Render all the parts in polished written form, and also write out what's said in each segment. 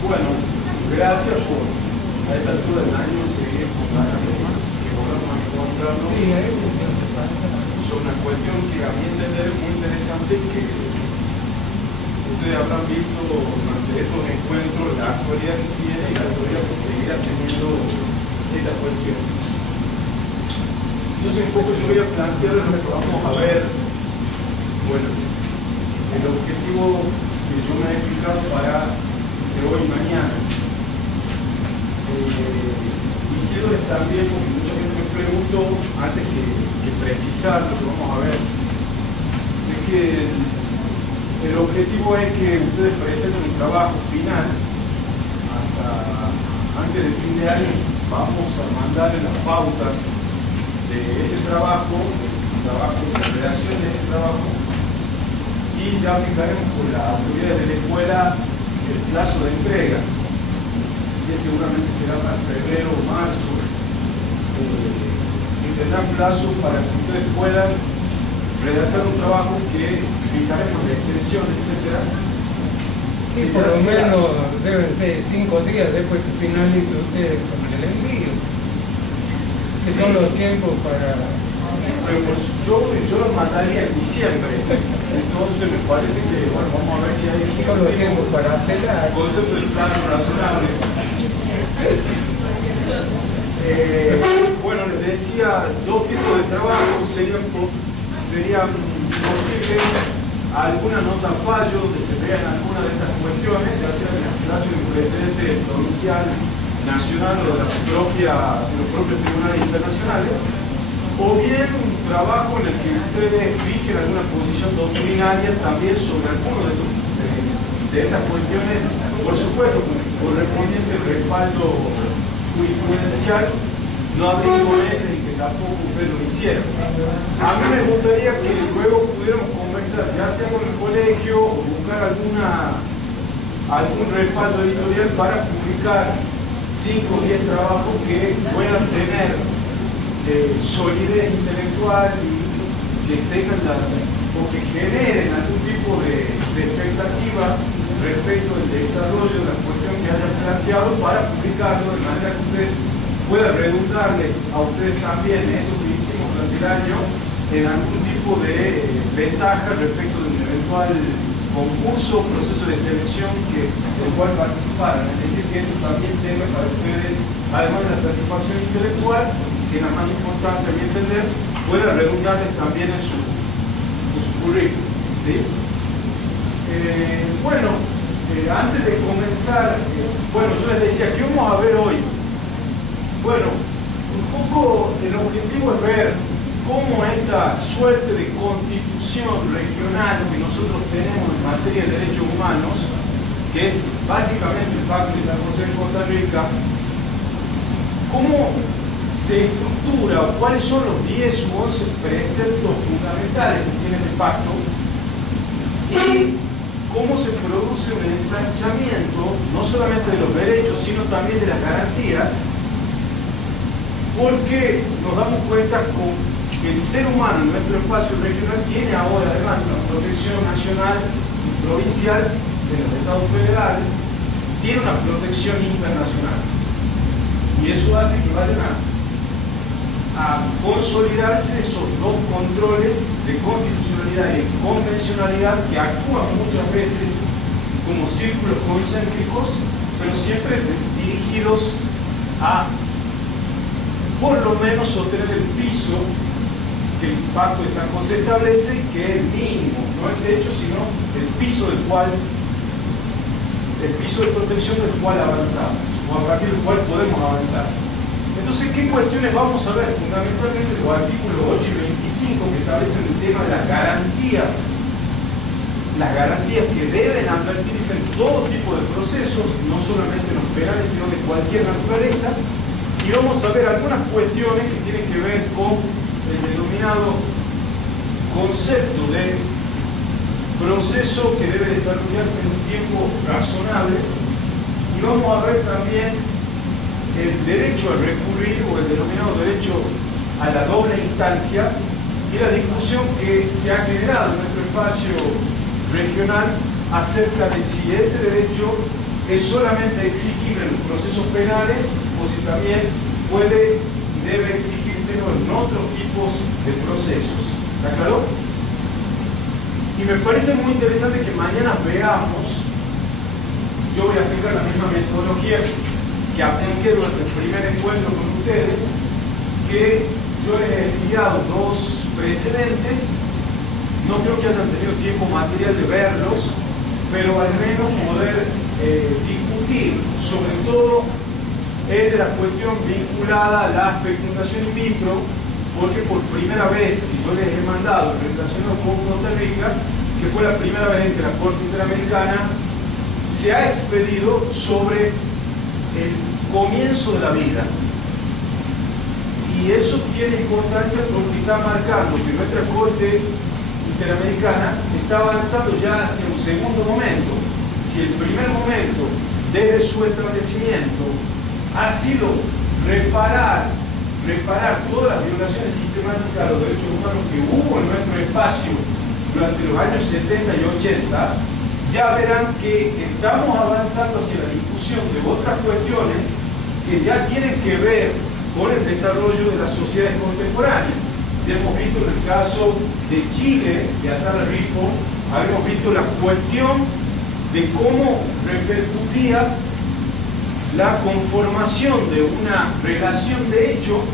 Bueno, gracias por a esta altura del año seguir con ganas de que volvamos a encontrarnos sobre una cuestión que a mi entender es muy interesante, que ustedes habrán visto durante estos encuentros la actualidad que tiene y la actualidad que seguirá teniendo esta cuestión. Entonces un poco yo voy a plantear lo que vamos a ver. Bueno, el objetivo que yo me he fijado para de hoy y mañana. Diciéndoles también, porque mucha gente me preguntó, antes que precisar lo que vamos a ver, es que el objetivo es que ustedes presenten un trabajo final hasta antes del fin de año. Vamos a mandarle las pautas de ese trabajo, de la redacción de ese trabajo, y ya fijaremos con las autoridades de la escuela el plazo de entrega, que seguramente será para febrero o marzo, y tendrán plazo para que ustedes puedan redactar un trabajo que fijaremos la extensión, etc. Y por lo menos deben ser 5 días después que finalice ustedes con el envío, que son los tiempos para... Pero pues, yo lo mandaría en diciembre, entonces me parece que, bueno, vamos a ver si hay son los tiempos para apelar. concepto del plazo razonable. Bueno, les decía, dos tipos de trabajo serían posibles alguna nota fallo donde se vean alguna de estas cuestiones, ya sea en la clase de precedente provincial, nacional o de los propios tribunales internacionales, o bien un trabajo en el que ustedes fijen alguna posición doctrinaria también sobre alguno de estas cuestiones, por supuesto con el correspondiente respaldo jurisprudencial. No habría inconveniente en que tampoco ustedes lo hicieran. A mí me gustaría que luego pudiéramos conversar, ya sea con el colegio o buscar algún respaldo editorial para publicar 5 o 10 trabajos que puedan tener solidez intelectual y que tengan o que generen algún tipo de expectativa respecto del desarrollo de la cuestión que hayan planteado, para publicarlo de manera que usted pueda redundarle a ustedes también esto que hicimos durante el año en algún tipo de ventaja respecto de un eventual concurso o proceso de selección del cual participaran. Es decir, que esto también tenga para ustedes, además de la satisfacción intelectual, que es la más importante a mi entender, pueda redundarles también en su currículum, ¿sí? Bueno, antes de comenzar, bueno, yo les decía, ¿qué vamos a ver hoy? Bueno, un poco el objetivo es ver cómo esta suerte de constitución regional que nosotros tenemos en materia de derechos humanos, que es básicamente el Pacto de San José de Costa Rica, cómo se estructura o cuáles son los 10 u 11 preceptos fundamentales que tiene este pacto, y cómo se produce un ensanchamiento no solamente de los derechos sino también de las garantías, porque nos damos cuenta que el ser humano en nuestro espacio regional tiene ahora además una protección nacional y provincial de los Estados federales, tiene una protección internacional, y eso hace que vayan a consolidarse esos dos controles de constitucionalidad y convencionalidad que actúan muchas veces como círculos concéntricos, pero siempre dirigidos a por lo menos sostener el piso que el Pacto de San José establece, que es el mínimo, no el techo, sino el piso de protección del cual avanzamos, o a partir del cual podemos avanzar. Entonces, ¿qué cuestiones vamos a ver? Fundamentalmente los artículos 8 y 25 que establecen el tema de las garantías que deben advertirse en todo tipo de procesos, no solamente en los penales, sino de cualquier naturaleza. Y vamos a ver algunas cuestiones que tienen que ver con el denominado concepto de proceso que debe desarrollarse en un tiempo razonable. Y vamos a ver también el derecho a recurrir, o el denominado derecho a la doble instancia, y la discusión que se ha generado en nuestro espacio regional acerca de si ese derecho es solamente exigible en los procesos penales o si también puede y debe exigirse en otros tipos de procesos. ¿Está claro? Y me parece muy interesante que mañana veamos, yo voy a aplicar la misma metodología que apliqué durante el primer encuentro con ustedes, que yo les he enviado dos precedentes, no creo que hayan tenido tiempo material de verlos, pero al menos poder discutir sobre todo es de la cuestión vinculada a la fecundación in vitro, porque por primera vez, y yo les he mandado relacionado con Costa Rica, que fue la primera vez en que la Corte Interamericana se ha expedido sobre el comienzo de la vida. Y eso tiene importancia porque está marcando que nuestra Corte Interamericana está avanzando ya hacia un segundo momento. Si el primer momento, desde su establecimiento, ha sido reparar todas las violaciones sistemáticas a los derechos humanos que hubo en nuestro espacio durante los años 70 y 80, ya verán que estamos avanzando hacia la discusión de otras cuestiones que ya tienen que ver con el desarrollo de las sociedades contemporáneas. Ya hemos visto en el caso de Chile, de Atala Rifo, habíamos visto la cuestión de cómo repercutía la conformación de una relación de hecho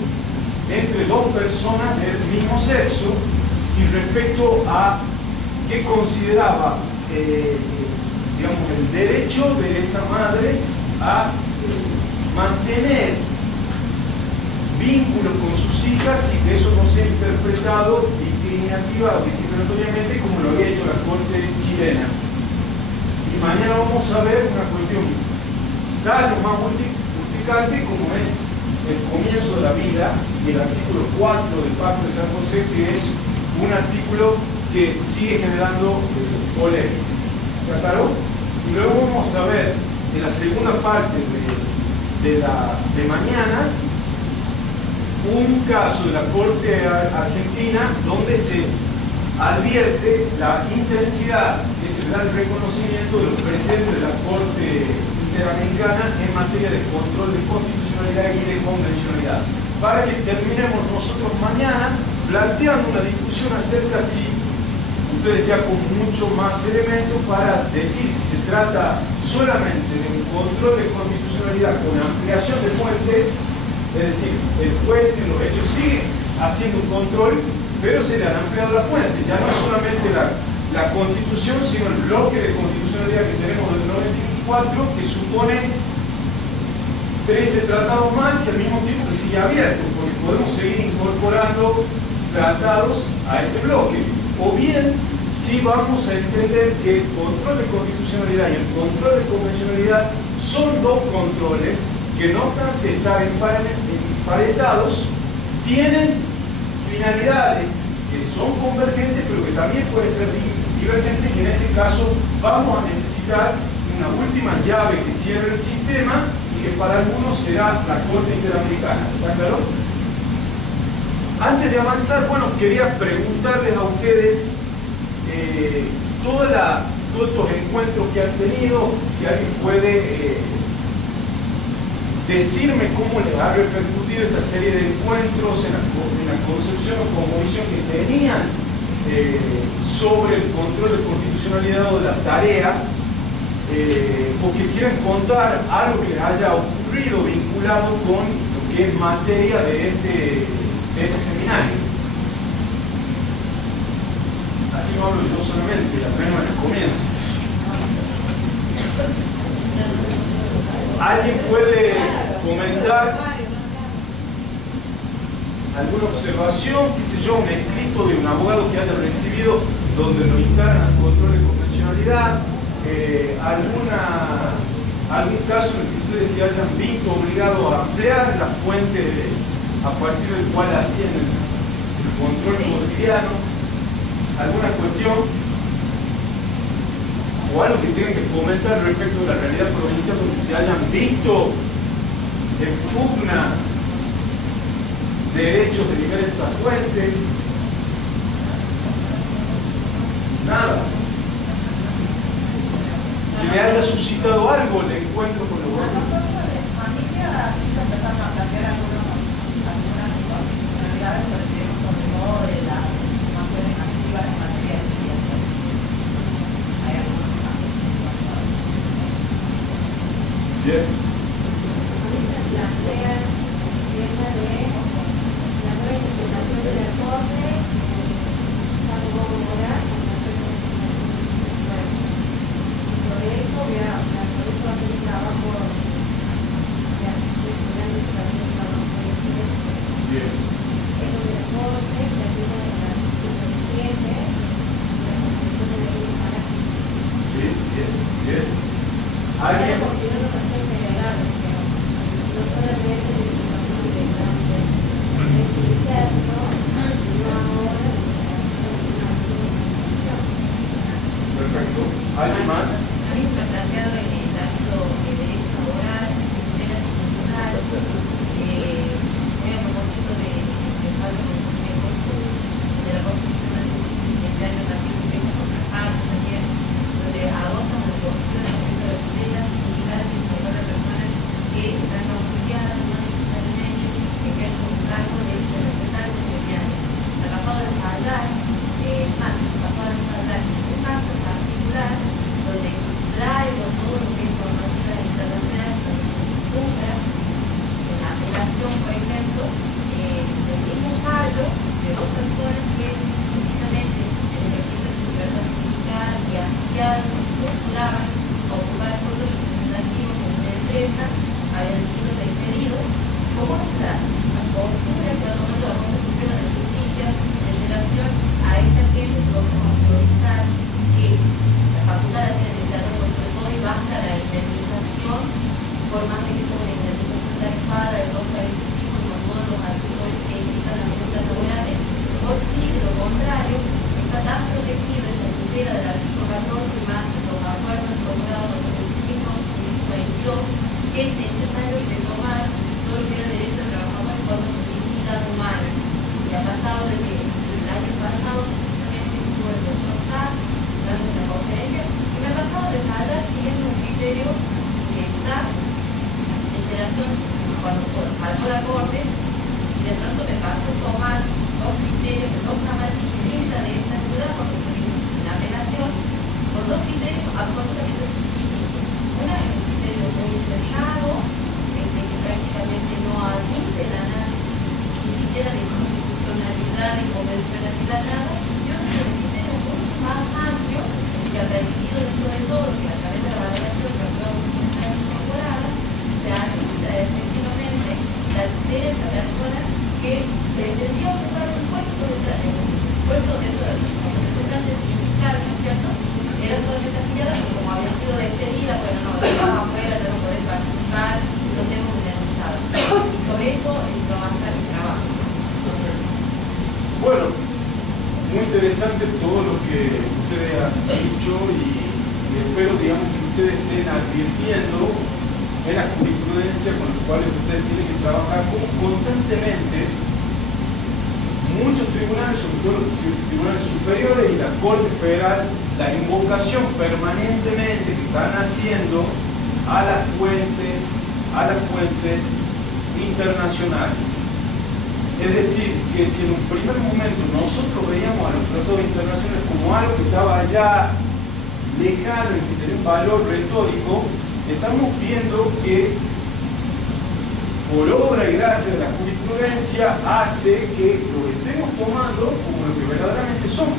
entre dos personas del mismo sexo y respecto a qué consideraba digamos, el derecho de esa madre a mantener vínculos con sus hijas y que eso no sea interpretado discriminativa o discriminatoriamente como lo había hecho la Corte chilena. Y mañana vamos a ver una cuestión tal o más urticante como es el comienzo de la vida y el artículo 4 del Pacto de San José, que es un artículo que sigue generando polémicas. ¿Está claro? Y luego vamos a ver en la segunda parte de mañana un caso de la Corte Argentina donde se advierte la intensidad que se da el reconocimiento de los precedentes de la Corte Interamericana en materia de control de constitucionalidad y de convencionalidad, para que terminemos nosotros mañana planteando una discusión acerca si ustedes ya con mucho más elementos para decir si se trata solamente de un control de constitucionalidad con ampliación de fuentes, es decir, el juez en los hechos sigue haciendo un control, pero se le han ampliado las fuentes. Ya no es solamente la Constitución, sino el bloque de constitucionalidad que tenemos del 94, que supone 13 tratados más y al mismo tiempo que sigue abierto, porque podemos seguir incorporando tratados a ese bloque. O bien, si vamos a entender que el control de constitucionalidad y el control de convencionalidad son dos controles que no obstante estar emparentados, tienen finalidades que son convergentes, pero que también pueden ser divergentes, y en ese caso vamos a necesitar una última llave que cierre el sistema y que para algunos será la Corte Interamericana. ¿Está claro? Antes de avanzar, bueno, quería preguntarles a ustedes todos estos encuentros que han tenido, si alguien puede decirme cómo les ha repercutido esta serie de encuentros en la concepción o cosmovisión que tenían sobre el control de constitucionalidad o de la tarea, o que quieran contar algo que les haya ocurrido vinculado con lo que es materia de este seminario. Así no hablo yo solamente, al menos en el comienzo. ¿Alguien puede comentar alguna observación, qué sé yo, un escrito de un abogado que haya recibido donde lo instalan al control de convencionalidad, algún caso en el que ustedes se hayan visto obligados a ampliar la fuente a partir del cual hacían el control cotidiano, alguna cuestión o algo que tengan que comentar respecto de la realidad provincial donde se hayan visto en pugna derechos de diversas fuentes. Nada. que haya suscitado algo el encuentro con los A gobiernos. nosotros de familia sí se empezaron a plantear algunas incondicionalidades, pero tenemos sobre todo de las informaciones activas en materia de mediación. Hay algunos casos. Bien. A mí se plantea el tema de la nueva interpretación de la Corte en algo moral con relación a sobre eso voy a por eso hacer un trabajo de estudiantes que también trabajo con el Bien. es un deporte que ayuda en la Constitución 7 la Constitución de leyes para Sí, bien, bien. ¿Alguien? considerar los agentes legales que no solamente de información de interno, sino ahora de una información. Perfecto. ¿Alguien más? A mí se me ha planteado en el ámbito de derecho laboral, tutela institucional, muy a propósito del fallo del Consejo de la Constitución del año también se hizo contratar también, donde adoptan el concepto de la tutela sindical que se las personas que están auxiliadas, no necesariamente que ejercen un cargo de representante mediano. Ha pasado de fallar, un caso en particular donde traigo todo lo que es normativa internacional, donde se cumpla en la apelación, por ejemplo, del mismo fallo de dos personas que precisamente en el ejercicio de su libertad sindical y afiliados postulaban a ocupar puestos representativos en una empresa, habían sido despedidos, como nuestra postura que ha tomado la Corte Suprema de Justicia en relación a esta gente que vamos a priorizar que la facultad la tiene el Estado sobre todo y basta la indemnización, por más de que sea una indemnización tarifada del 245 con todos los accesorios que indican las multas laborales, o si de lo contrario está tan protegido esa tutela del artículo 14 más los acuerdos logrados en los 25 y 22 que es necesario retomar todo lo que era derecho del trabajador cuando se dignidad humana. Y ha pasado de que el año pasado precisamente estuvo el doctor Sachs dando una conferencia y me ha pasado de fallar siguiendo un criterio de Sachs en relación cuando salió la Corte y de pronto me pasó a tomar dos criterios de dos cámaras distintas de esta ciudad cuando se vino la apelación por dos criterios absolutamente distintos. Una es un criterio muy cerrado, que prácticamente no admite el análisis ni siquiera de constitucionalidad ni convencionalidad, nada, y otro es un criterio mucho más amplio que ha permitido dentro de todo que a través de la valoración que ha quedado incorporada se admita efectivamente la tutela de esta persona que pretendía ocupar un puesto dentro de los representantes sindicales, ¿no es cierto? Era solamente afiliada, pero como había sido despedida, bueno, no, estaba afuera, ya no podés participar, lo tengo organizado. Y sobre eso es lo más tarde el trabajo. Bueno, muy interesante todo lo que ustedes han dicho y espero, digamos, que ustedes estén advirtiendo en la jurisprudencia con la cual ustedes tienen que trabajar como constantemente muchos tribunales, sobre todo los tribunales superiores y la Corte Federal, la invocación permanentemente que están haciendo a las fuentes internacionales. Es decir, que si en un primer momento nosotros veíamos a los tratados internacionales como algo que estaba allá lejano y que tenía un valor retórico, estamos viendo que por obra y gracia de la jurisprudencia hace que lo estemos tomando como lo que verdaderamente son.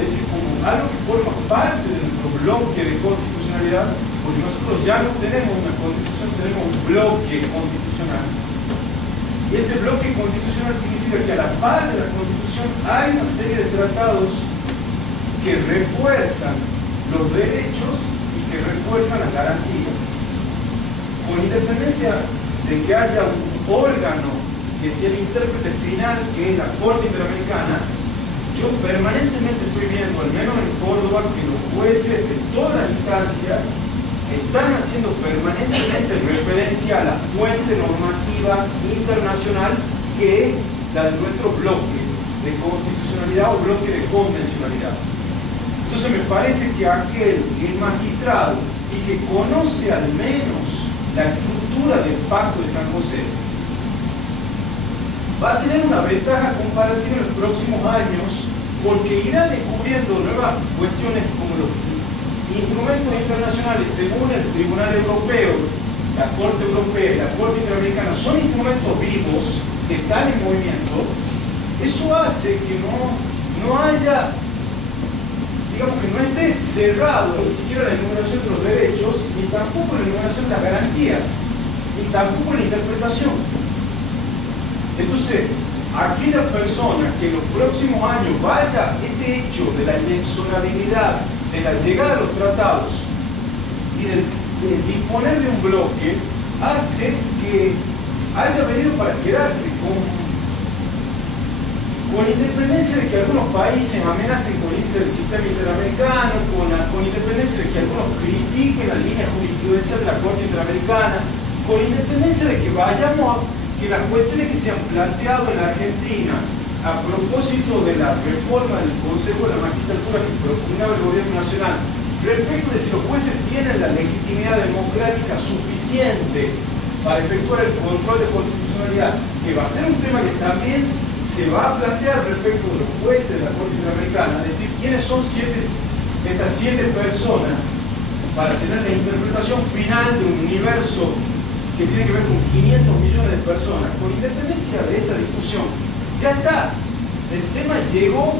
Es decir, como algo que forma parte de nuestro bloque de constitucionalidad, porque nosotros ya no tenemos una constitución, tenemos un bloque constitucional. Y ese bloque constitucional significa que a la par de la constitución hay una serie de tratados que refuerzan los derechos y que refuerzan las garantías. Con independencia de que haya un órgano que sea el intérprete final, que es la Corte Interamericana, yo permanentemente estoy viendo, al menos en Córdoba, que los jueces de todas las instancias están haciendo permanentemente referencia a la fuente normativa internacional que es la de nuestro bloque de constitucionalidad o bloque de convencionalidad. Entonces me parece que aquel que es magistrado y que conoce al menos la estructura del Pacto de San José, va a tener una ventaja comparativa en los próximos años, porque irá descubriendo nuevas cuestiones como los instrumentos internacionales según el Tribunal Europeo, la Corte Europea y la Corte Interamericana son instrumentos vivos que están en movimiento. Eso hace que no haya, digamos que no esté cerrado ni siquiera la enumeración de los derechos, ni tampoco la enumeración de las garantías, ni tampoco la interpretación. Entonces, aquella persona que en los próximos años vaya este hecho de la inexorabilidad, de la llegada de los tratados y de disponer de un bloque, hace que haya venido para quedarse con independencia de que algunos países amenacen con irse del sistema interamericano, con independencia de que algunos critiquen la línea jurisprudencial de la Corte Interamericana, con independencia de que que las cuestiones que se han planteado en la Argentina a propósito de la reforma del Consejo de la Magistratura que propugnaba el Gobierno Nacional, respecto de si los jueces tienen la legitimidad democrática suficiente para efectuar el control de constitucionalidad, que va a ser un tema que también se va a plantear respecto de los jueces de la Corte Interamericana, es decir, quiénes son estas 7 personas para tener la interpretación final de un universo que tiene que ver con 500 millones de personas. Con independencia de esa discusión, ya está, el tema llegó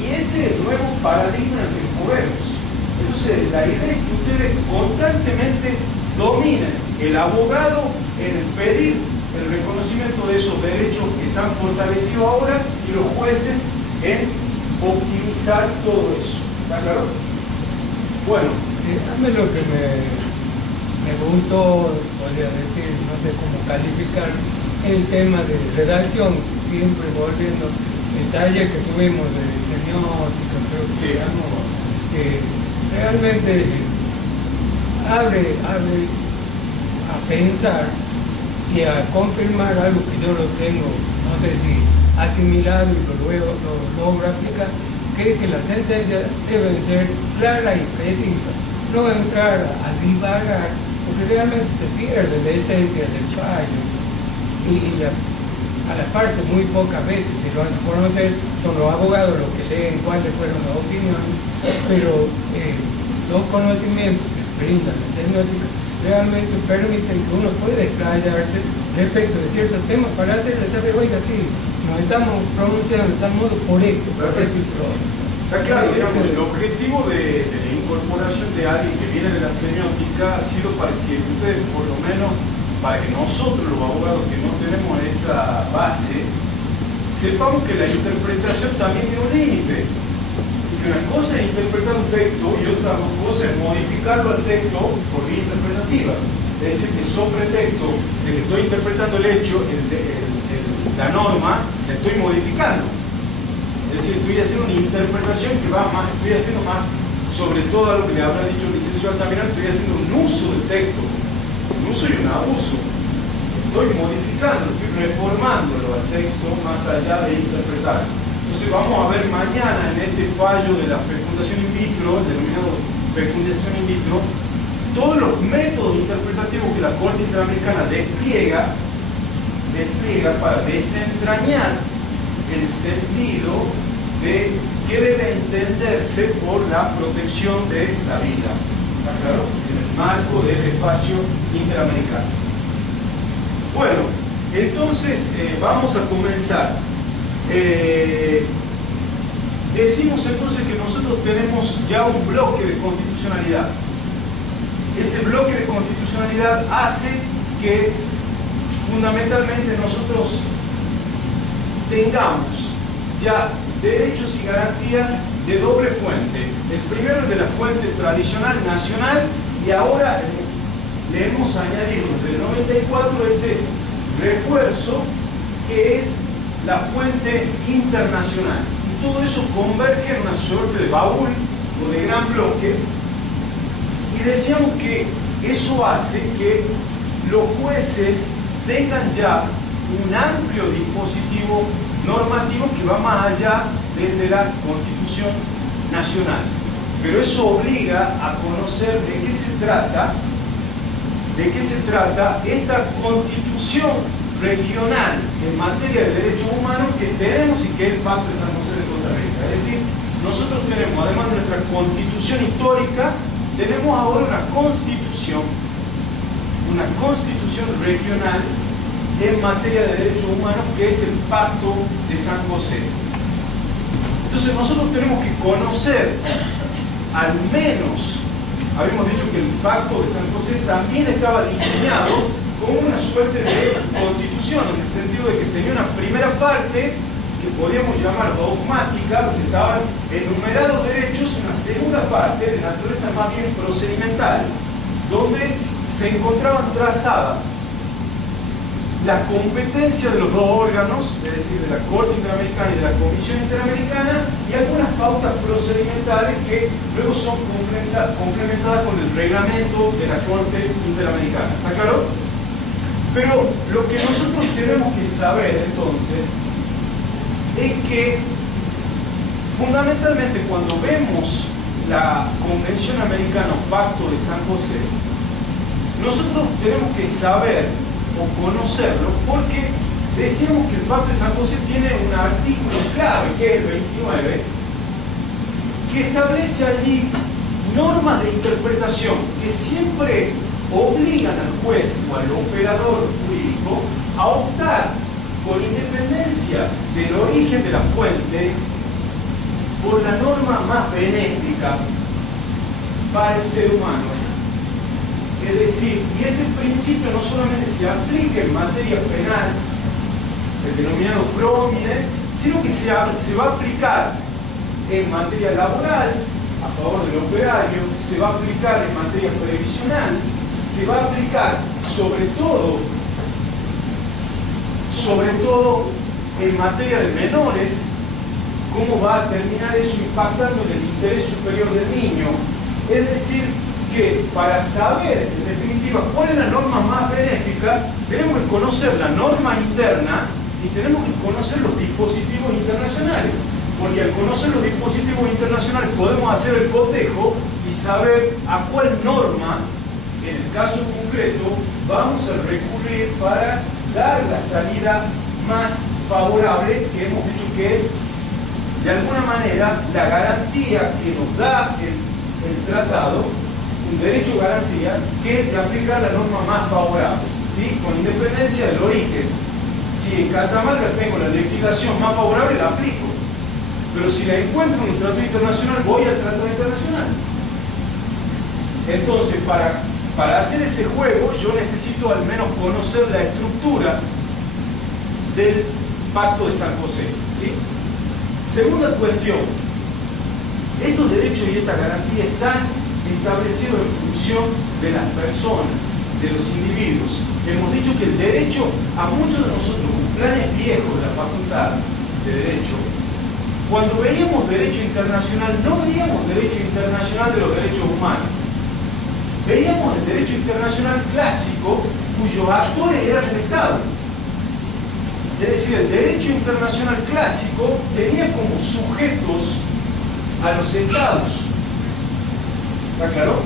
y este es el nuevo paradigma en el que nos movemos. Entonces, la idea es que ustedes constantemente dominen el abogado en el pedir el reconocimiento de esos derechos que están fortalecidos ahora y los jueces en optimizar todo eso. ¿Está claro? Bueno. A mí lo que me gustó, podría decir, no sé cómo calificar, el tema de redacción, siempre volviendo el taller que tuvimos de semiótica, creo que sí. Realmente abre a pensar y a confirmar algo que yo lo tengo, no sé si asimilado y luego lo logro aplicar, que las sentencias deben ser claras y precisas, no entrar a divagar, porque realmente se pierde la esencia del fallo y a la parte muy pocas veces se lo hace conocer, son los abogados los que leen cuáles fueron las opiniones, pero los conocimientos que brindan la semiótica realmente permiten que uno pueda explayarse respecto de ciertos temas para hacerle saber, oiga, sí, nos estamos pronunciando de tal modo por esto, perfecto. Está claro, digamos, el objetivo de la incorporación de alguien que viene de la semiótica ha sido para que ustedes, por lo menos, para que nosotros los abogados que no tenemos esa base, sepamos que la interpretación también tiene un límite. Y que una cosa es interpretar un texto y otra cosa es modificarlo al texto por vía interpretativa. Es decir, que sobre texto de que estoy interpretando el hecho, la norma, la estoy modificando. Es decir, estoy haciendo una interpretación que va más, estoy haciendo más, sobre todo a lo que le habrá dicho el licenciado Altamirano, estoy haciendo un uso del texto, un uso y un abuso. Estoy modificando, estoy reformándolo al texto más allá de interpretar. Entonces vamos a ver mañana en este fallo de la fecundación in vitro, el denominado fecundación in vitro, todos los métodos interpretativos que la Corte Interamericana despliega para desentrañar el sentido de qué debe entenderse por la protección de la vida, ¿está claro? En el marco del espacio interamericano. Bueno, entonces vamos a comenzar. Decimos entonces que nosotros tenemos ya un bloque de constitucionalidad. Ese bloque de constitucionalidad hace que fundamentalmente nosotros tengamos ya derechos y garantías de doble fuente. El primero es de la fuente tradicional nacional y ahora le hemos añadido desde el 94 ese refuerzo que es la fuente internacional. Y todo eso converge en una suerte de baúl o de gran bloque. Y decíamos que eso hace que los jueces tengan ya un amplio dispositivo normativo que va más allá de la Constitución Nacional. pero eso obliga a conocer de qué se trata esta constitución regional en materia de derechos humanos que tenemos y que es el Pacto de San José de Costa Rica. Es decir, nosotros tenemos, además de nuestra constitución histórica, tenemos ahora una constitución regional en materia de derechos humanos, que es el Pacto de San José. Entonces nosotros tenemos que conocer, al menos, habíamos dicho que el Pacto de San José también estaba diseñado como una suerte de constitución, en el sentido de que tenía una primera parte que podríamos llamar dogmática, donde estaban enumerados derechos, y una segunda parte de naturaleza más bien procedimental, donde se encontraban trazadas la competencia de los dos órganos, es decir, de la Corte Interamericana y de la Comisión Interamericana, y algunas pautas procedimentales que luego son complementadas con el reglamento de la Corte Interamericana. ¿Está claro? Pero lo que nosotros tenemos que saber entonces es que fundamentalmente cuando vemos la Convención Americana o Pacto de San José, nosotros tenemos que saber o conocerlo, porque decíamos que el Pacto de San José tiene un artículo clave, que es el 29, que establece allí normas de interpretación que siempre obligan al juez o al operador jurídico a optar, con independencia del origen de la fuente, por la norma más benéfica para el ser humano. Es decir, y ese principio no solamente se aplica en materia penal, el denominado pro homine, sino que se va a aplicar en materia laboral, a favor del operario, se va a aplicar en materia previsional, se va a aplicar sobre todo en materia de menores. ¿Cómo va a terminar eso impactando en el interés superior del niño? Es decir, que para saber, en definitiva, cuál es la norma más benéfica, tenemos que conocer la norma interna y tenemos que conocer los dispositivos internacionales. Porque al conocer los dispositivos internacionales podemos hacer el cotejo y saber a cuál norma, en el caso concreto, vamos a recurrir para dar la salida más favorable, que hemos dicho que es, de alguna manera, la garantía que nos da el tratado, un derecho garantía, que es de aplicar la norma más favorable, ¿sí? Con independencia del origen. Si en Catamarca tengo la legislación más favorable, la aplico. Pero si la encuentro en un tratado internacional, voy al tratado internacional. Entonces, para hacer ese juego, yo necesito al menos conocer la estructura del Pacto de San José, ¿sí? Segunda cuestión. Estos derechos y estas garantías están establecidos en función de las personas, de los individuos. Hemos dicho que el derecho, a muchos de nosotros, con planes viejos de la facultad de Derecho, cuando veíamos derecho internacional, no veíamos derecho internacional de los derechos humanos. Veíamos el derecho internacional clásico, cuyos actores eran el Estado. Es decir, el derecho internacional clásico tenía como sujetos a los Estados. ¿Está claro?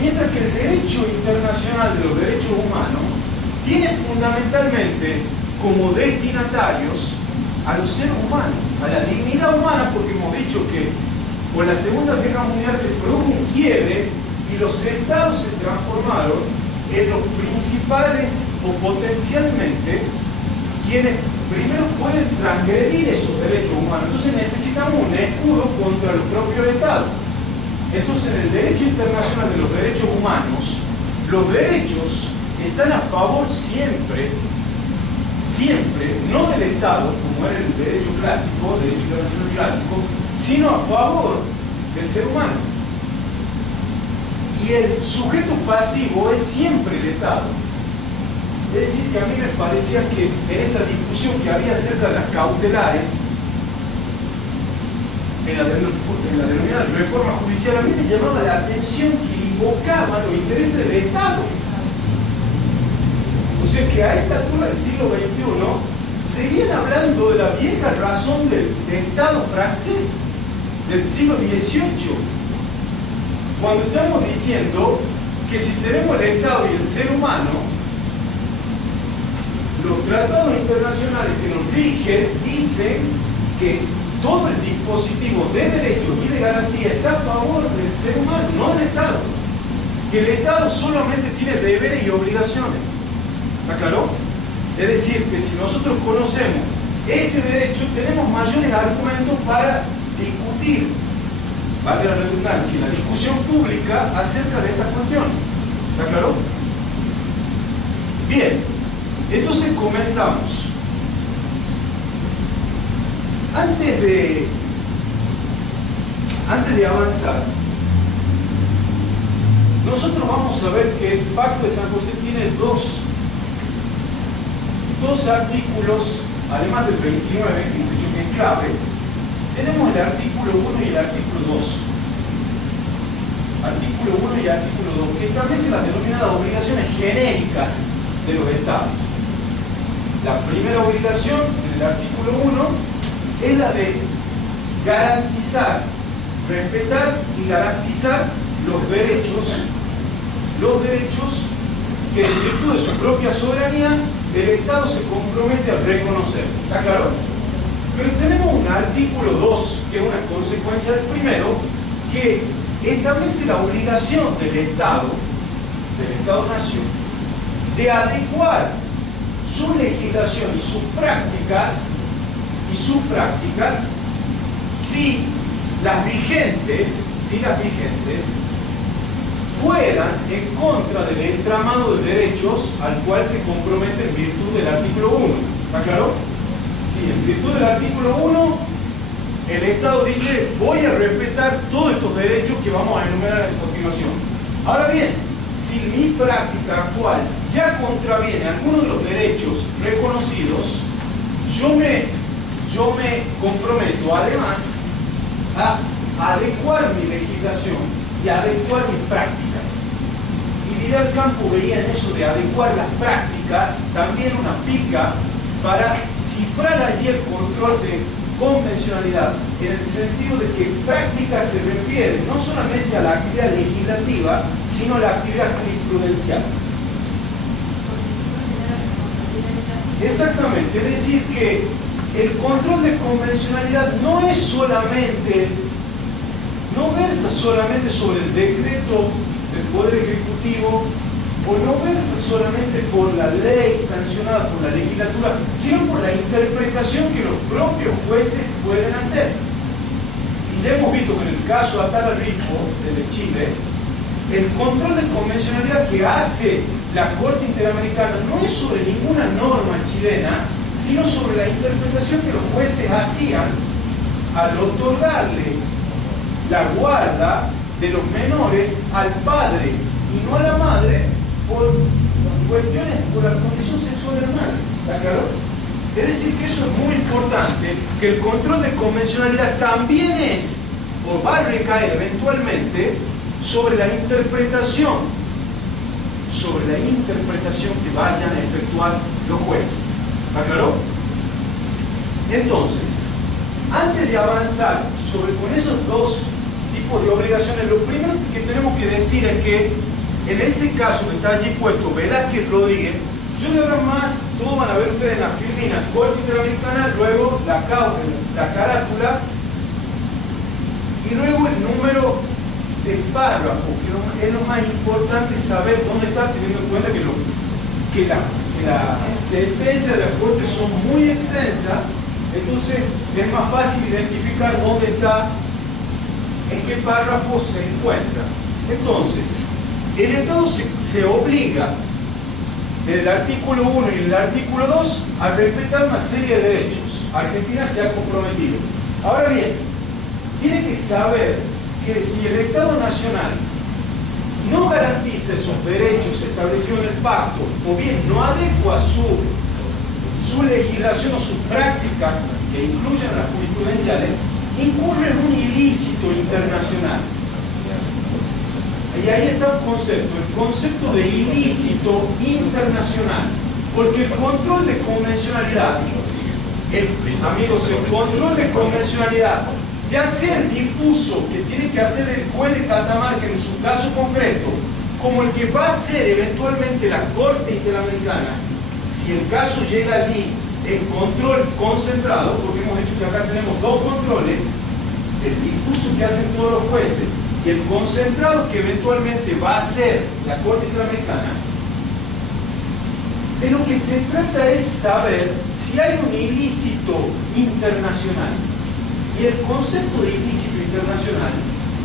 Mientras que el derecho internacional de los derechos humanos tiene fundamentalmente como destinatarios a los seres humanos, a la dignidad humana, porque hemos dicho que con la Segunda Guerra Mundial se produjo un quiebre y los estados se transformaron en los principales o potencialmente quienes primero pueden transgredir esos derechos humanos. Entonces necesitamos un escudo contra los propios estados. Entonces, en el derecho internacional de los derechos humanos, los derechos están a favor siempre, no del Estado, como era el derecho clásico, el derecho internacional clásico, sino a favor del ser humano. Y el sujeto pasivo es siempre el Estado. Es decir, que a mí me parecía que en esta discusión que había acerca de las cautelares, en la denominada reforma judicial, a mí me llamaba la atención que invocaba los intereses del Estado. O sea que a esta altura del siglo XXI seguían hablando de la vieja razón del Estado francés del siglo XVIII. cuando estamos diciendo que si tenemos el Estado y el ser humano, los tratados internacionales que nos rigen dicen que todo el dispositivo de derechos y de garantía está a favor del ser humano, no del Estado. Que el Estado solamente tiene deberes y obligaciones. ¿Está claro? Es decir, que si nosotros conocemos este derecho, tenemos mayores argumentos para discutir, vale la redundancia, la discusión pública acerca de esta cuestión. ¿Está claro? Bien, entonces comenzamos. Antes de avanzar, nosotros vamos a ver que el Pacto de San José tiene dos artículos, además del 29, que es clave. Tenemos el artículo 1 y el artículo 2. Artículo 1 y artículo 2, que establecen las denominadas obligaciones genéricas de los Estados. La primera obligación, en el artículo 1, es la de garantizar, respetar y garantizar los derechos que en virtud de su propia soberanía el Estado se compromete a reconocer. ¿Está claro? Pero tenemos un artículo 2, que es una consecuencia del primero, que establece la obligación del Estado-Nación, de adecuar su legislación y sus prácticas si las vigentes fueran en contra del entramado de derechos al cual se compromete en virtud del artículo 1. ¿Está claro? Si en virtud del artículo 1 el Estado dice voy a respetar todos estos derechos que vamos a enumerar a continuación. Ahora bien, si mi práctica actual ya contraviene algunos de los derechos reconocidos, yo me comprometo además a adecuar mi legislación y a adecuar mis prácticas. Y Vidal Campo veía en eso de adecuar las prácticas también una pica para cifrar allí el control de convencionalidad, en el sentido de que práctica se refiere no solamente a la actividad legislativa, sino a la actividad jurisprudencial. Exactamente, es decir que el control de convencionalidad no versa solamente sobre el decreto del Poder Ejecutivo o no versa solamente por la ley sancionada por la legislatura, sino por la interpretación que los propios jueces pueden hacer. Y ya hemos visto que en el caso de Atala Rifo, de Chile, el control de convencionalidad que hace la Corte Interamericana no es sobre ninguna norma chilena, sino sobre la interpretación que los jueces hacían al otorgarle la guarda de los menores al padre y no a la madre por cuestiones, por la condición sexual de la madre. ¿Está claro? Es decir, que eso es muy importante, que el control de convencionalidad también es, o va a recaer eventualmente, sobre la interpretación que vayan a efectuar los jueces. ¿Está claro? Entonces, antes de avanzar con esos dos tipos de obligaciones, lo primero que tenemos que decir es que en ese caso que está allí puesto Velázquez Rodríguez, yo de ahora más, todos van a ver ustedes en la filmina Corte Interamericana, luego la carátula y luego el número de párrafo, que es lo más importante saber dónde está, teniendo en cuenta que las sentencias de la Corte son muy extensas, entonces es más fácil identificar dónde está, en qué párrafo se encuentra. Entonces, el Estado se obliga en el artículo 1 y en el artículo 2 a respetar una serie de derechos. Argentina se ha comprometido. Ahora bien, tiene que saber que si el Estado Nacional no garantiza esos derechos establecidos en el pacto, o bien no adecua su legislación o sus prácticas que incluyen las jurisprudenciales, incurre en un ilícito internacional. Y ahí está el concepto de ilícito internacional, porque el control de convencionalidad, amigos, el control de convencionalidad ya sea el difuso que tiene que hacer el juez de Catamarca en su caso concreto, como el que va a ser eventualmente la Corte Interamericana, si el caso llega allí en control concentrado, porque hemos dicho que acá tenemos dos controles, el difuso que hacen todos los jueces y el concentrado que eventualmente va a ser la Corte Interamericana. De lo que se trata es saber si hay un ilícito internacional. Y el concepto de ilícito internacional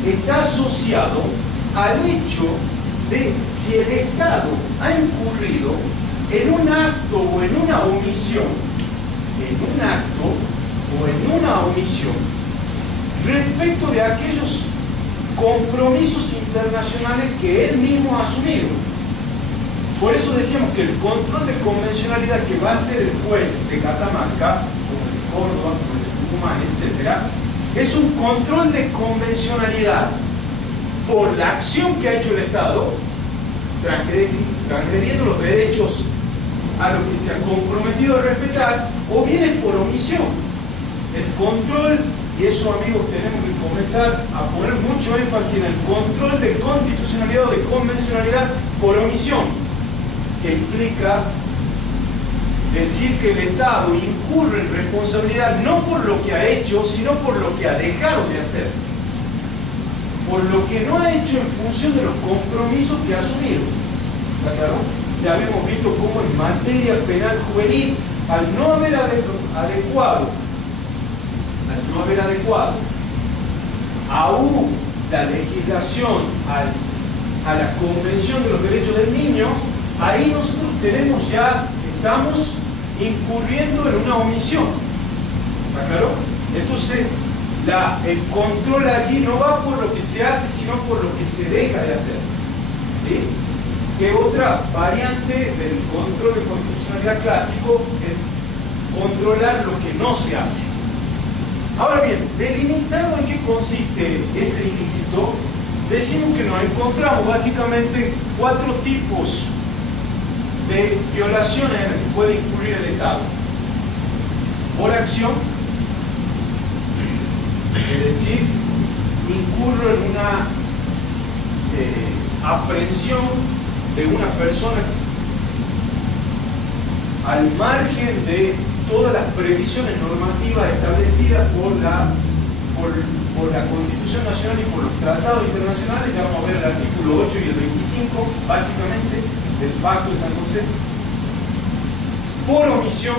está asociado al hecho de si el Estado ha incurrido en un acto o en una omisión, respecto de aquellos compromisos internacionales que él mismo ha asumido. Por eso decíamos que el control de convencionalidad que va a hacer el juez de Catamarca, como el de Córdoba, como el de Tucumán, etc., es un control de convencionalidad por la acción que ha hecho el Estado, transgrediendo los derechos a los que se ha comprometido a respetar, o bien es por omisión. El control, y eso, amigos, tenemos que comenzar a poner mucho énfasis en el control de constitucionalidad o de convencionalidad por omisión, que implica decir que el Estado incurre en responsabilidad no por lo que ha hecho, sino por lo que ha dejado de hacer, por lo que no ha hecho en función de los compromisos que ha asumido. ¿Está claro? Ya habíamos visto cómo en materia penal juvenil, al no haber adecuado aún la legislación a la Convención de los Derechos del Niño, ahí nosotros estamos incurriendo en una omisión. ¿Está claro? Entonces, el control allí no va por lo que se hace, sino por lo que se deja de hacer. ¿Sí? Que otra variante del control de constitucionalidad clásico es controlar lo que no se hace. Ahora bien, delimitado en qué consiste ese ilícito, decimos que nos encontramos básicamente 4 tipos de violaciones en las que puede incurrir el Estado. Por acción, es decir, incurro en una aprehensión de una persona al margen de todas las previsiones normativas establecidas por la Constitución Nacional y por los tratados internacionales. Ya vamos a ver el artículo 8 y el 25, básicamente, del Pacto de San José. Por omisión,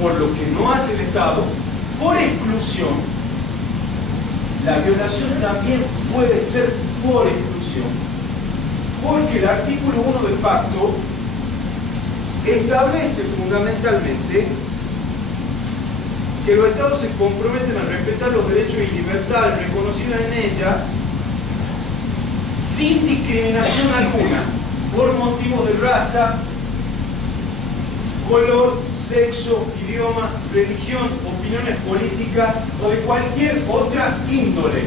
por lo que no hace el Estado. Por exclusión, la violación también puede ser por exclusión, porque el artículo 1 del Pacto establece fundamentalmente que los Estados se comprometen a respetar los derechos y libertades reconocidas en ella sin discriminación alguna por motivos de raza, color, sexo, idioma, religión, opiniones políticas o de cualquier otra índole.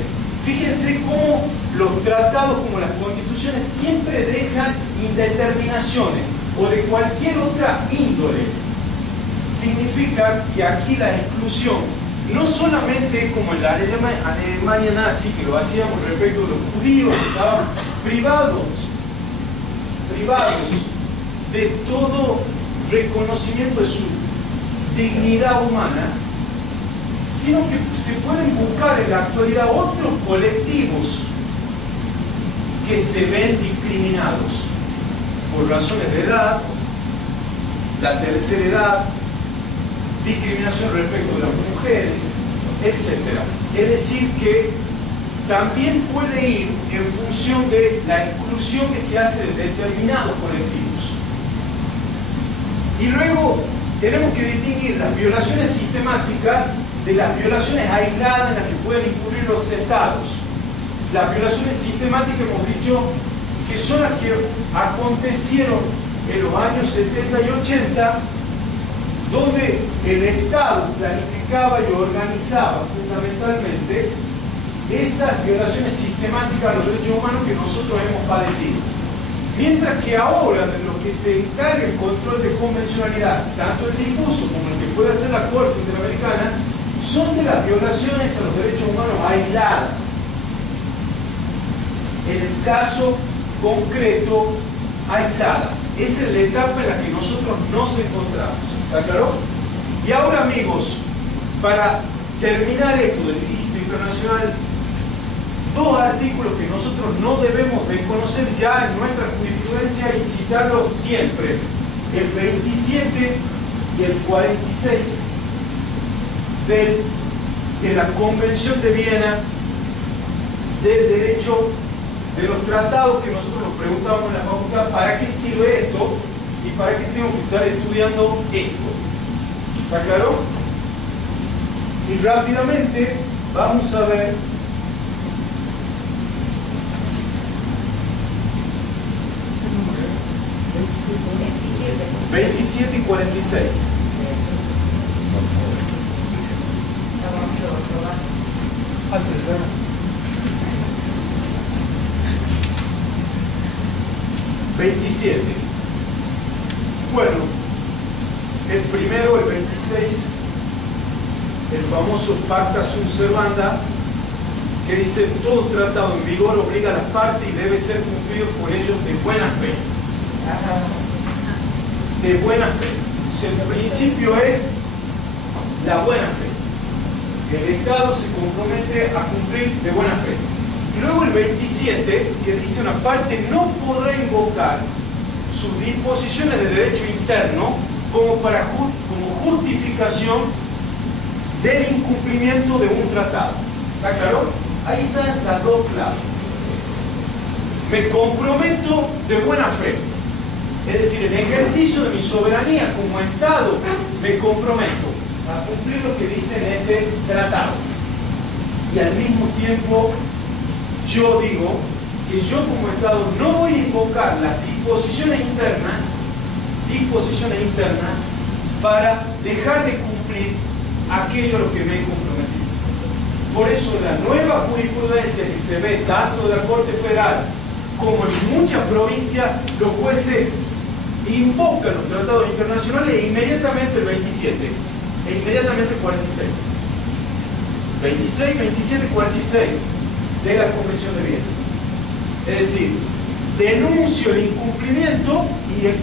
Fíjense cómo los tratados, como las constituciones, siempre dejan indeterminaciones o de cualquier otra índole. Significa que aquí la exclusión no solamente es como en la Alemania nazi, que lo hacíamos respecto de los judíos, que estaban privados de todo reconocimiento de su dignidad humana, sino que se pueden buscar en la actualidad otros colectivos que se ven discriminados por razones de edad, la tercera edad, discriminación respecto de las mujeres, etc. Es decir, que también puede ir en función de la exclusión que se hace de determinados colectivos. Y luego tenemos que distinguir las violaciones sistemáticas de las violaciones aisladas en las que pueden incurrir los Estados. Las violaciones sistemáticas, hemos dicho, que son las que acontecieron en los años 70 y 80, donde el Estado planificaba y organizaba fundamentalmente esas violaciones sistemáticas a los derechos humanos que nosotros hemos padecido. Mientras que ahora, de lo que se encarga el control de convencionalidad, tanto el difuso como el que puede hacer la Corte Interamericana, son de las violaciones a los derechos humanos aisladas. En el caso concreto, aisladas. Esa es la etapa en la que nosotros nos encontramos. ¿Está claro? Y ahora, amigos, para terminar esto del ilícito internacional, dos artículos que nosotros no debemos de conocer ya en nuestra jurisprudencia y citarlos siempre: el 27 y el 46 de la Convención de Viena del derecho de los tratados, que nosotros nos preguntábamos en la facultad, ¿para qué sirve esto? ¿Y para qué tengo que estar estudiando esto? ¿Está claro? Y rápidamente vamos a ver el 27 y 46. Atención. 27. Bueno, el primero, el 26, el famoso Pacta Sunt Servanda, que dice: todo tratado en vigor obliga a las partes y debe ser cumplido por ellos de buena fe. De buena fe. O sea, el principio es la buena fe. El Estado se compromete a cumplir de buena fe. Y luego el 27, que dice: una parte no podrá invocar sus disposiciones de derecho interno como justificación del incumplimiento de un tratado. ¿Está claro? Ahí están las dos claves. Me comprometo de buena fe. Es decir, en ejercicio de mi soberanía como Estado, me comprometo a cumplir lo que dice en este tratado. Y al mismo tiempo, yo digo que yo como Estado no voy a invocar las disposiciones internas para dejar de cumplir aquello a lo que me he comprometido. Por eso la nueva jurisprudencia que se ve tanto de la Corte Federal como en muchas provincias, los jueces invocan los tratados internacionales e inmediatamente el 27, e inmediatamente el 46. 26, 27, 46 de la Convención de Viena. Es decir, denuncio el incumplimiento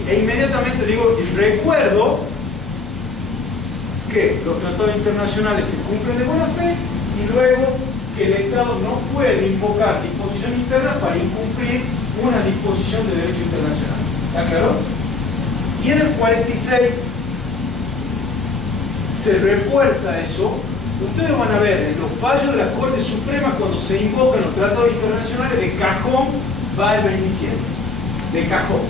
e inmediatamente digo y recuerdo que los tratados internacionales se cumplen de buena fe, y luego que el Estado no puede invocar disposición interna para incumplir una disposición de derecho internacional. ¿Está claro? Y en el 46 se refuerza eso. Ustedes van a ver en los fallos de la Corte Suprema, cuando se invocan los tratados internacionales, de cajón va el 27, de cajón.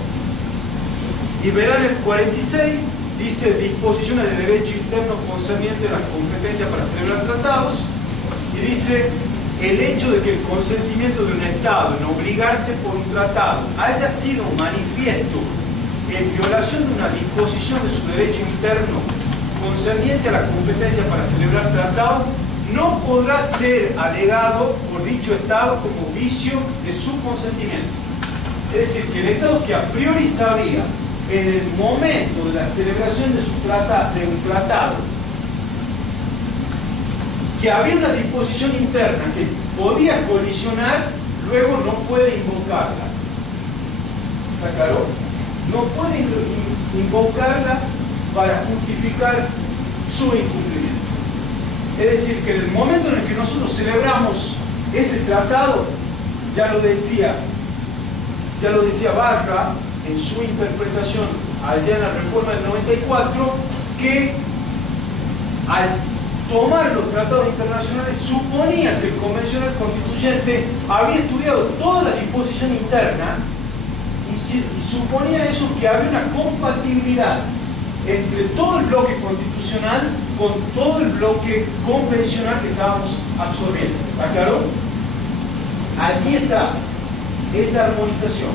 Y verán el 46, dice disposiciones de derecho interno concernientes a las competencias para celebrar tratados, y dice: el hecho de que el consentimiento de un Estado en obligarse por un tratado haya sido manifiesto en violación de una disposición de su derecho interno concerniente a la competencia para celebrar tratados, no podrá ser alegado por dicho Estado como vicio de su consentimiento. Es decir, que el Estado, que a priori sabía en el momento de la celebración de un tratado que había una disposición interna que podía colisionar, luego no puede invocarla. ¿Está claro? No puede invocarla para justificar su incumplimiento. Es decir, que en el momento en el que nosotros celebramos ese tratado, ya lo decía Barra en su interpretación allá en la reforma del 94, que al tomar los tratados internacionales suponía que el convencional constituyente había estudiado toda la disposición interna y suponía eso, que había una compatibilidad entre todo el bloque constitucional con todo el bloque convencional que estábamos absorbiendo. ¿Está claro? Allí está esa armonización.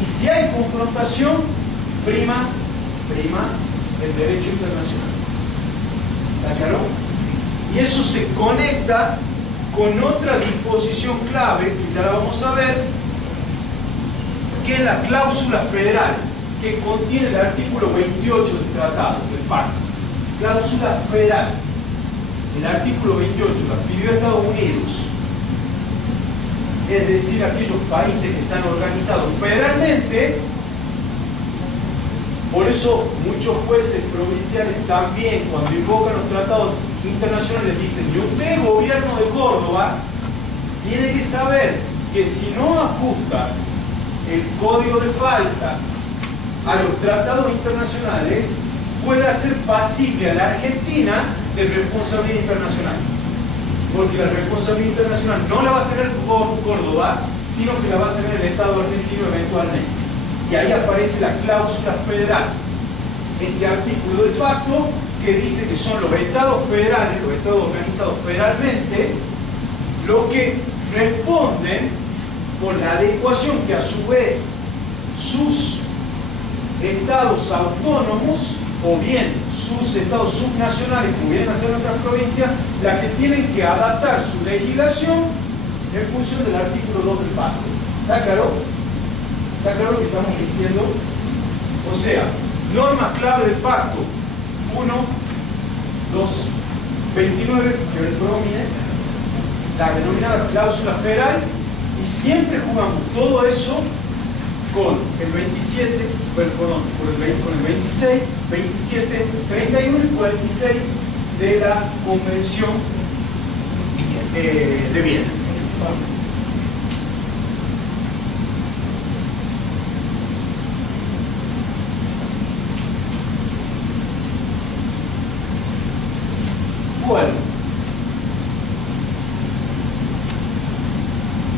Y si hay confrontación, prima el derecho internacional. ¿Está claro? Y eso se conecta con otra disposición clave, que ya la vamos a ver, que es la cláusula federal, que contiene el artículo 28 del tratado, del pacto. Cláusula federal. el artículo 28 la pidió a Estados Unidos, es decir, aquellos países que están organizados federalmente. Por eso muchos jueces provinciales también, cuando invocan los tratados internacionales, dicen: y usted, gobierno de Córdoba, tiene que saber que si no ajusta el código de faltas a los tratados internacionales, puede hacer pasible a la Argentina de responsabilidad internacional. Porque la responsabilidad internacional no la va a tener Córdoba, sino que la va a tener el Estado argentino eventualmente. Y ahí aparece la cláusula federal, este artículo del pacto que dice que son los estados federales, los estados organizados federalmente, los que responden por la adecuación que a su vez sus estados autónomos o bien sus estados subnacionales, como vienen a ser otras provincias, las que tienen que adaptar su legislación en función del artículo 2 del pacto. ¿Está claro? ¿Está claro lo que estamos diciendo? O sea, normas clave del pacto: 1, 2, 29, que predomine, la denominada cláusula federal, y siempre jugamos todo eso con el 27, perdón, con el 26, 27, 31 y 46 de la Convención de Viena. Bueno,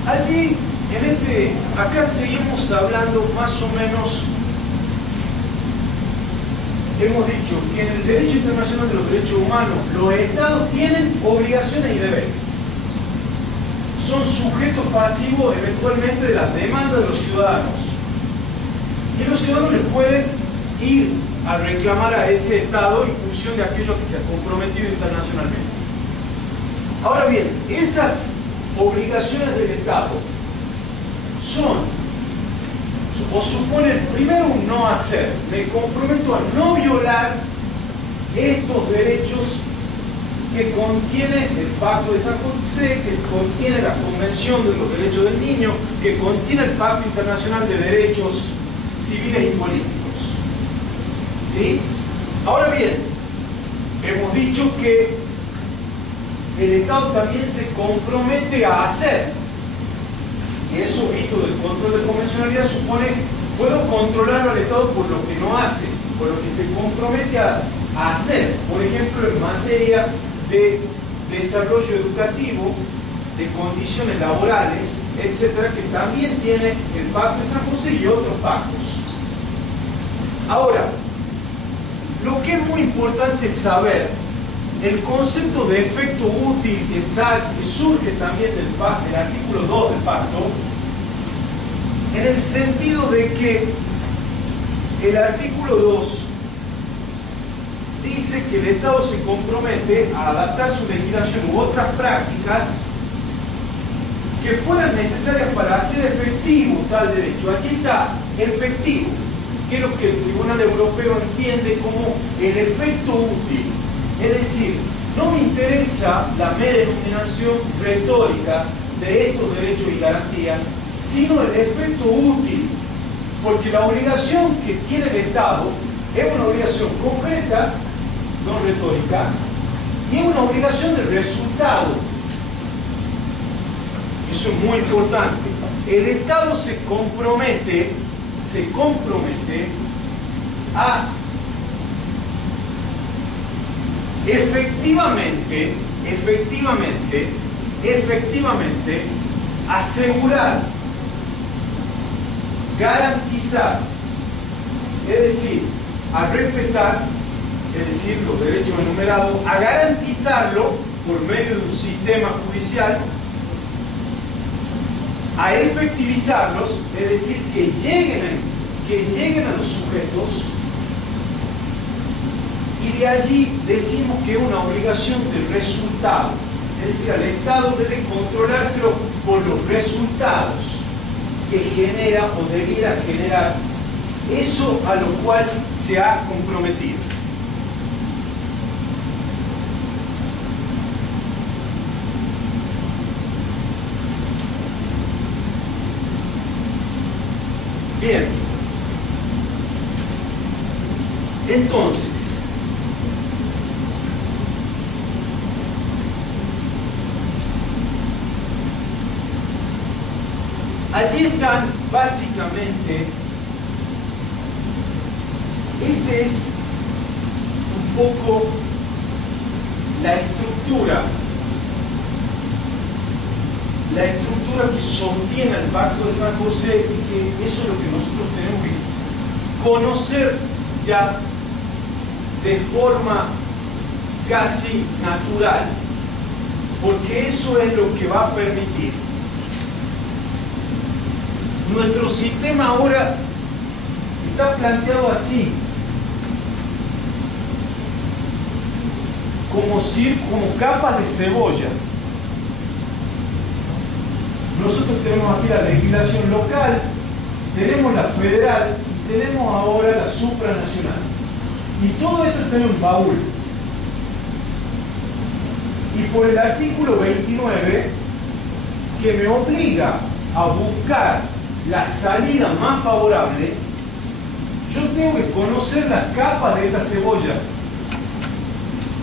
allí, acá seguimos hablando más o menos, hemos dicho que en el derecho internacional de los derechos humanos, los estados tienen obligaciones y deberes. Son sujetos pasivos eventualmente de las demandas de los ciudadanos. Y los ciudadanos les pueden ir a reclamar a ese Estado en función de aquello que se ha comprometido internacionalmente. Ahora bien, esas obligaciones del Estado son o suponen primero un no hacer. Me comprometo a no violar estos derechos que contiene el Pacto de San José, que contiene la Convención de los Derechos del Niño, que contiene el Pacto Internacional de Derechos Civiles y Políticos. ¿Sí? Ahora bien, hemos dicho que el Estado también se compromete a hacer. Y eso, visto del control de convencionalidad, supone, puedo controlar al Estado por lo que no hace, por lo que se compromete a hacer. Por ejemplo, en materia de desarrollo educativo, de condiciones laborales, etcétera, que también tiene el Pacto de San José y otros pactos. Ahora, lo que es muy importante saber, el concepto de efecto útil que surge también del artículo 2 del pacto, en el sentido de que el artículo 2 dice que el Estado se compromete a adaptar su legislación u otras prácticas que fueran necesarias para hacer efectivo tal derecho. Allí está, efectivo, que es lo que el Tribunal Europeo entiende como el efecto útil. Es decir, no me interesa la mera enunciación retórica de estos derechos y garantías, sino el efecto útil, porque la obligación que tiene el Estado es una obligación concreta, no retórica, y es una obligación de resultado. Eso es muy importante. El Estado se compromete a efectivamente asegurar, garantizar, es decir, a respetar, es decir, los derechos enumerados, a garantizarlo por medio de un sistema judicial, a efectivizarlos, es decir, que lleguen a los sujetos. Y de allí decimos que es una obligación de resultado. Es decir, el Estado debe controlárselo por los resultados que genera o debiera generar eso a lo cual se ha comprometido. Bien. Entonces, allí están básicamente, ese es un poco la estructura que sostiene el Pacto de San José, y que eso es lo que nosotros tenemos que conocer ya de forma casi natural, porque eso es lo que va a permitir. Nuestro sistema ahora está planteado así, como capas de cebolla. Nosotros tenemos aquí la legislación local, tenemos la federal y tenemos ahora la supranacional. Y todo esto está en un baúl. Y por el artículo 29, que me obliga a buscar la salida más favorable, yo tengo que conocer las capas de esta cebolla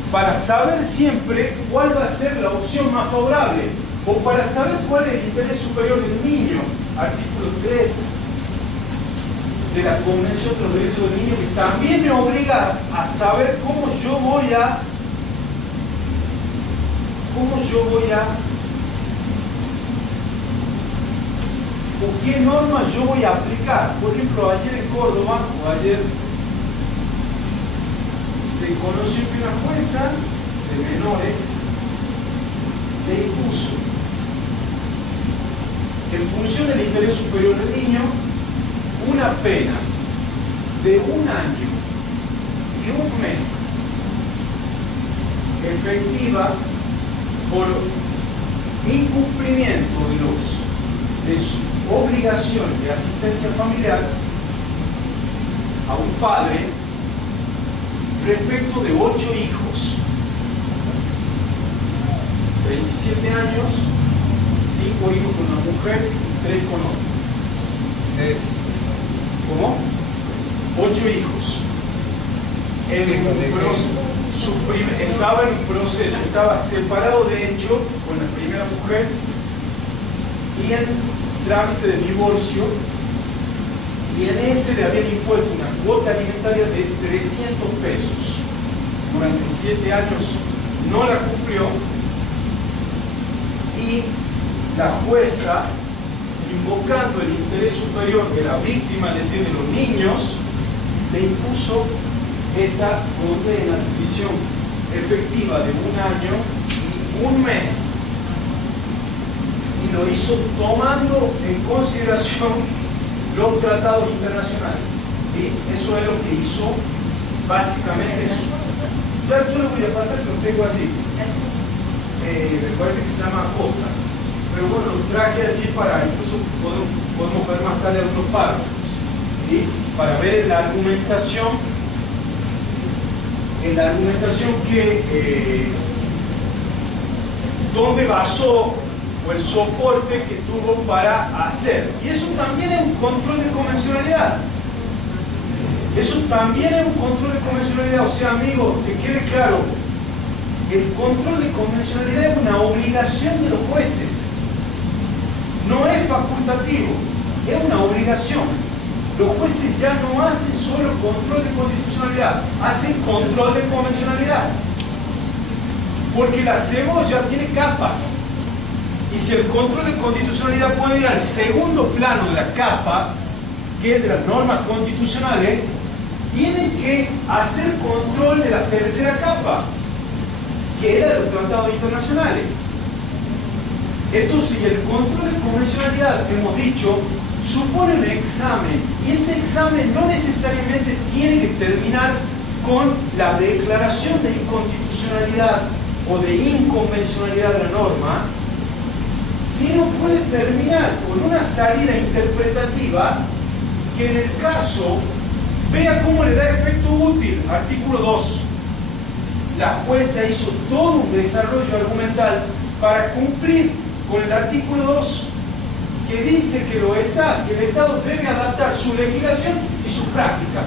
para saber siempre cuál va a ser la opción más favorable, o para saber cuál es el interés superior del niño, artículo 3 de la Convención de los Derechos del Niño, que también me obliga a saber cómo yo voy a o qué normas yo voy a aplicar. Por ejemplo, ayer en Córdoba, se conoció que una jueza de menores le impuso, en función del interés superior del niño, una pena de 1 año y 1 mes efectiva por incumplimiento de su obligación de asistencia familiar a un padre respecto de 8 hijos, 27 años, 5 hijos con una mujer y 3 con otra. ¿Cómo? 8 hijos. Estaba en un proceso, estaba separado de hecho con la primera mujer y en trámite de divorcio, y en ese le habían impuesto una cuota alimentaria de 300 pesos. Durante 7 años no la cumplió, y la jueza, invocando el interés superior de la víctima, es decir, de los niños, le impuso esta condena de prisión efectiva de 1 año y 1 mes. Y lo hizo tomando en consideración los tratados internacionales. ¿Sí? Eso es lo que hizo básicamente eso. Ya yo lo voy a pasar, que lo tengo allí. Me parece que se llama Cota. Pero bueno, lo traje allí para, incluso podemos ver más tarde otros párrafos, ¿sí? Para ver la argumentación que donde basó, o el soporte que tuvo para hacer. Y eso también es un control de convencionalidad. Eso también es un control de convencionalidad. O sea, amigos, que quede claro, el control de convencionalidad es una obligación de los jueces. No es facultativo, es una obligación. Los jueces ya no hacen solo control de constitucionalidad, hacen control de convencionalidad. Porque la cebolla tiene capas. Y si el control de constitucionalidad puede ir al segundo plano de la capa, que es de las normas constitucionales, tienen que hacer control de la tercera capa, que era de los tratados internacionales. Entonces, el control de convencionalidad, hemos dicho, supone un examen, y ese examen no necesariamente tiene que terminar con la declaración de inconstitucionalidad o de inconvencionalidad de la norma, sino puede terminar con una salida interpretativa que en el caso vea cómo le da efecto útil. Artículo 2. La jueza hizo todo un desarrollo argumental para cumplir con el artículo 2 que dice que el Estado debe adaptar su legislación y su práctica.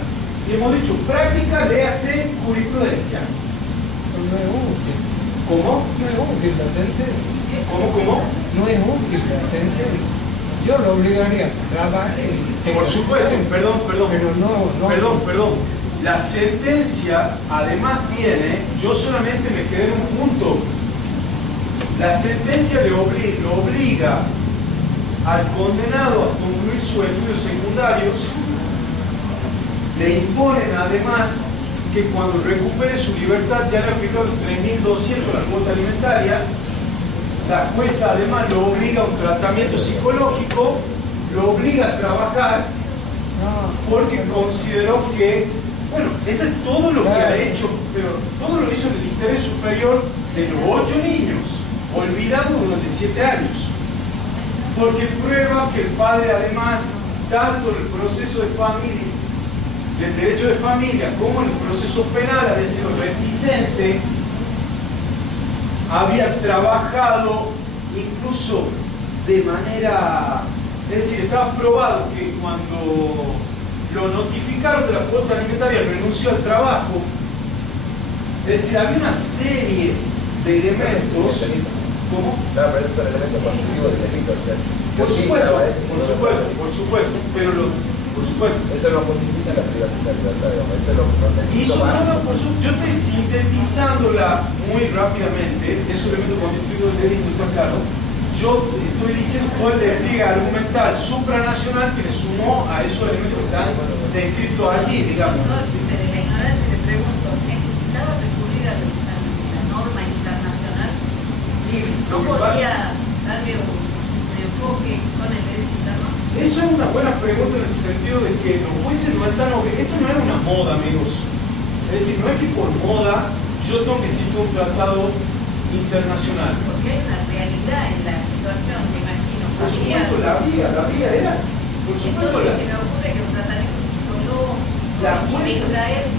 Y hemos dicho, práctica le hace jurisprudencia. No es útil. ¿Cómo? No es útil la sentencia. ¿Cómo? No es útil la sentencia. Yo lo obligaría a trabajar. Por supuesto, perdón. Pero no. Perdón. La sentencia además tiene, yo solamente me quedé en un punto. La sentencia lo obliga al condenado a concluir sus estudios secundarios, le imponen además que cuando recupere su libertad, ya le ha fijado 3.200 la cuota alimentaria, la jueza además lo obliga a un tratamiento psicológico, lo obliga a trabajar, porque consideró que, bueno, eso es todo lo que ha hecho, pero todo lo hizo en el interés superior de los 8 niños, olvidados durante 7 años. Porque prueba que el padre además, tanto en el proceso de familia, del derecho de familia, como en el proceso penal, había sido reticente, había trabajado incluso de manera, es decir, estaba probado que cuando lo notificaron de la cuota alimentaria renunció al trabajo. Es decir, había una serie de elementos. ¿Cómo? Claro, pero esos son elementos constitutivos del delito. Por supuesto, pero por supuesto. Eso no justifica la privación de la libertad, digamos. Eso es lo Yo estoy sintetizándola muy rápidamente, esos elementos constitutivos del delito, está claro. Yo estoy diciendo todo el despliegue argumental supranacional que le sumó a esos elementos que están descritos allí, digamos. De la ignorancia le pregunto, ¿necesitaba recurrir a la norma internacional? ¿No podía darle un enfoque con el derecho interno? Eso es una buena pregunta en el sentido de que los jueces no están obligados. Esto no era una moda, amigos. Es decir, no es que por moda yo tengo que citar un tratado internacional. Porque hay una realidad en la situación, me imagino. Por supuesto, la vía era. Por supuesto, entonces se me ocurre que un tratamiento psicológico la y jueza. distraer